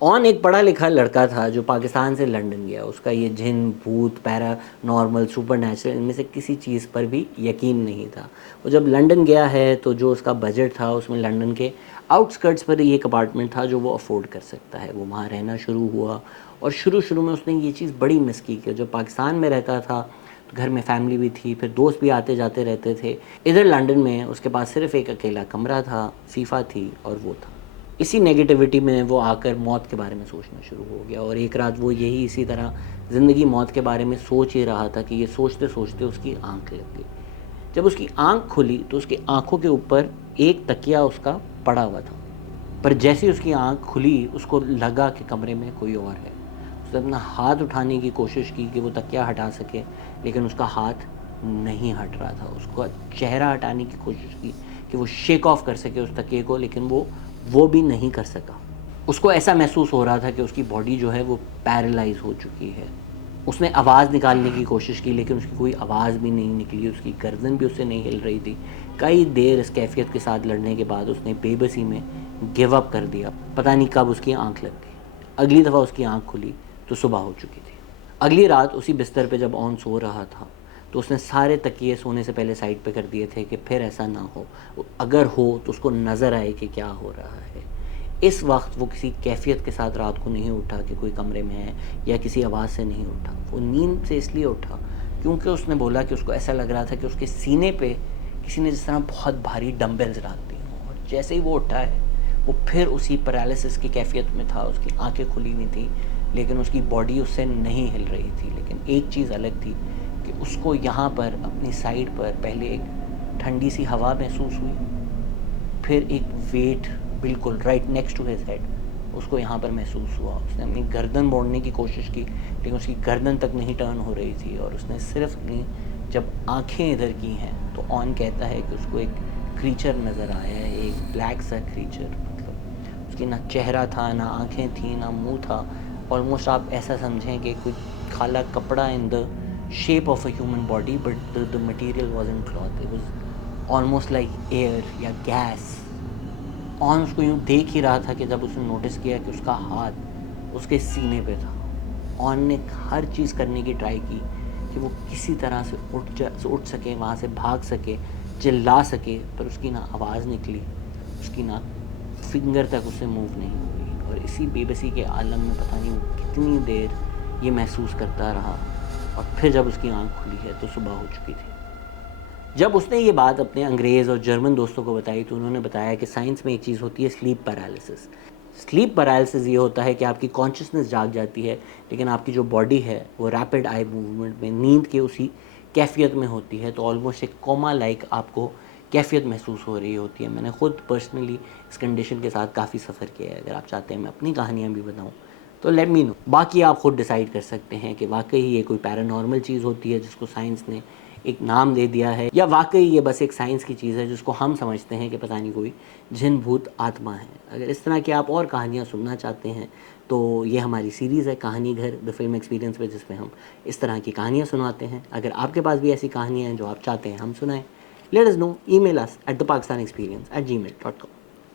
On एक पढ़ा लिखा लड़का था जो पाकिस्तान से लंदन गया। उसका ये जिन, भूत, पैरानॉर्मल, सुपरनैचुरल इनमें से किसी चीज़ पर भी यकीन नहीं था। वो जब लंदन गया है तो जो उसका बजट था उसमें लंदन के आउटस्कर्ट्स पर ही एक अपार्टमेंट था जो वो अफोर्ड कर सकता है। वो वहाँ रहना शुरू हुआ और शुरू में उसने ये चीज़ बड़ी मिस की कि जब पाकिस्तान में रहता था तो घर में फैमिली भी थी, फिर दोस्त भी आते जाते रहते थे। इधर लंदन में उसके पास सिर्फ एक अकेला कमरा था, फीफा थी और वो था। इसी नेगेटिविटी में वो आकर मौत के बारे में सोचना शुरू हो गया और एक रात वो यही इसी तरह ज़िंदगी मौत के बारे में सोच ही रहा था कि ये सोचते सोचते उसकी आंख लग गई। जब उसकी आंख खुली तो उसकी आंखों के ऊपर एक तकिया उसका पड़ा हुआ था, पर जैसे ही उसकी आंख खुली उसको लगा कि कमरे में कोई और है। उसने अपना हाथ उठाने की कोशिश की कि वो तकिया हटा सके, लेकिन उसका हाथ नहीं हट रहा था। उसका चेहरा हटाने की कोशिश की कि वो शेक ऑफ कर सके उस तकिए को, लेकिन वो भी नहीं कर सका। उसको ऐसा महसूस हो रहा था कि उसकी बॉडी जो है वो पैरालाइज़ हो चुकी है। उसने आवाज़ निकालने की कोशिश की लेकिन उसकी कोई आवाज़ भी नहीं निकली, उसकी गर्दन भी उससे नहीं हिल रही थी। कई देर इस कैफ़ियत के साथ लड़ने के बाद उसने बेबसी में गिव अप कर दिया। पता नहीं कब उसकी आँख लग गई। अगली दफ़ा उसकी आँख खुली तो सुबह हो चुकी थी। अगली रात उसी बिस्तर पे जब ऑन सो रहा था तो उसने सारे तकिए सोने से पहले साइड पे कर दिए थे कि फिर ऐसा ना हो, अगर हो तो उसको नज़र आए कि क्या हो रहा है। इस वक्त वो किसी कैफियत के साथ रात को नहीं उठा कि कोई कमरे में है, या किसी आवाज़ से नहीं उठा। वो नींद से इसलिए उठा क्योंकि उसने बोला कि उसको ऐसा लग रहा था कि उसके सीने पे किसी ने जिस तरह बहुत भारी डंबल्स रख दी हों। और जैसे ही वो उठा है वो फिर उसी पैरालिसिस की कैफियत में था। उसकी आंखें खुली हुई थी लेकिन उसकी बॉडी उससे नहीं हिल रही थी। लेकिन एक चीज़ अलग थी कि उसको यहाँ पर अपनी साइड पर पहले एक ठंडी सी हवा महसूस हुई, फिर एक वेट बिल्कुल right next to his head उसको यहाँ पर महसूस हुआ। उसने अपनी गर्दन मोड़ने की कोशिश की लेकिन उसकी गर्दन तक नहीं टर्न हो रही थी। और उसने सिर्फ अपनी जब आंखें इधर की हैं तो ऑन कहता है कि उसको एक क्रीचर नज़र आया है, एक ब्लैक सा क्रीचर। मतलब उसकी ना चेहरा था, ना आंखें थी, ना मुंह था। ऑलमोस्ट आप ऐसा समझें कि कोई काला कपड़ा in the shape of a human body, but the material wasn't cloth, it was almost like air या गैस। ऑन उसको यूँ देख ही रहा था कि जब उसने नोटिस किया कि उसका हाथ उसके सीने पे था। ऑन ने हर चीज़ करने की ट्राई की कि वो किसी तरह से उठ सके, वहाँ से भाग सके, चिल्ला सके, पर उसकी ना आवाज़ निकली, उसकी ना फिंगर तक उससे मूव नहीं हुई। और इसी बेबसी के आलम में पता नहीं वो कितनी देर ये महसूस करता रहा। और फिर जब उसकी आँख खुली है तो सुबह हो चुकी थी। जब उसने ये बात अपने अंग्रेज़ और जर्मन दोस्तों को बताई तो उन्होंने बताया कि साइंस में एक चीज़ होती है स्लीप पैरालिसिस। स्लीप पैरालिसिस ये होता है कि आपकी कॉन्शसनेस जाग जाती है लेकिन आपकी जो बॉडी है वो रैपिड आई मूवमेंट में नींद के उसी कैफियत में होती है। तो ऑलमोस्ट एक कोमा लाइक आपको कैफियत महसूस हो रही होती है। मैंने खुद पर्सनली इस कंडीशन के साथ काफ़ी सफ़र किया है। अगर आप चाहते हैं मैं अपनी कहानियाँ भी बताऊँ तो लेट मी नो। बाकी आप खुद डिसाइड कर सकते हैं कि वाकई ये कोई पैरानॉर्मल चीज़ होती है जिसको साइंस ने एक नाम दे दिया है, या वाकई ये बस एक साइंस की चीज़ है जिसको हम समझते हैं कि पता नहीं कोई जिन भूत आत्मा है। अगर इस तरह की आप और कहानियाँ सुनना चाहते हैं तो ये हमारी सीरीज़ है कहानी घर द फिल्म एक्सपीरियंस पे, जिसमें हम इस तरह की कहानियाँ सुनाते हैं। अगर आपके पास भी ऐसी कहानियाँ हैं जो आप चाहते हैं हम सुनाएं, let us know, email us at thepakistanexperience@gmail.com।